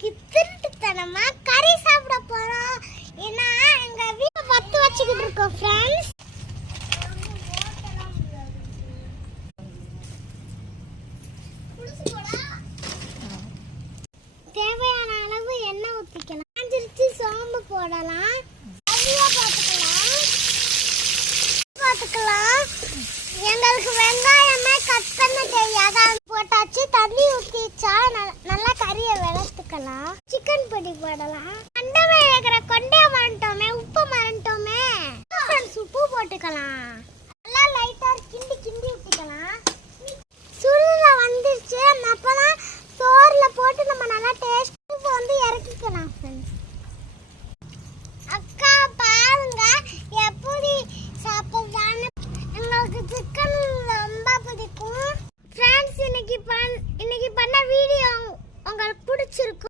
இன்னைக்கு திருட்டுத்தனமா கறி சாப்பிட போறோம். ஏன்னா எங்க வீட்டை பத்து வச்சுக்கிட்டு இருக்கோம் ஃப்ரெண்ட்ஸ். தேவையான அளவு எண்ணெய் ஊற்றிக்கலாம். காஞ்சிருச்சு, சோம்பு போடலாம். பார்த்துக்கலாம். எங்களுக்கு வெங்காயமே கட் பண்ண தெரியாது, போட்டாச்சு. தண்ணி ஊற்றிச்சா நல்லா கறியை வளர்த்துக்கலாம். சிக்கன் பொடி போடலாம். அண்டை இருக்கிற கொண்டைய மறந்துட்டோமே, உப்பு மறந்துட்டோமே. உப்பு போட்டுக்கலாம். நல்லா லைட்டா கிண்டி கிண்டி ஊற்றிக்கலாம். சுருள வந்துருச்சு. அப்பதான் சோறுல போட்டு நம்ம நல்லா டேஸ்ட்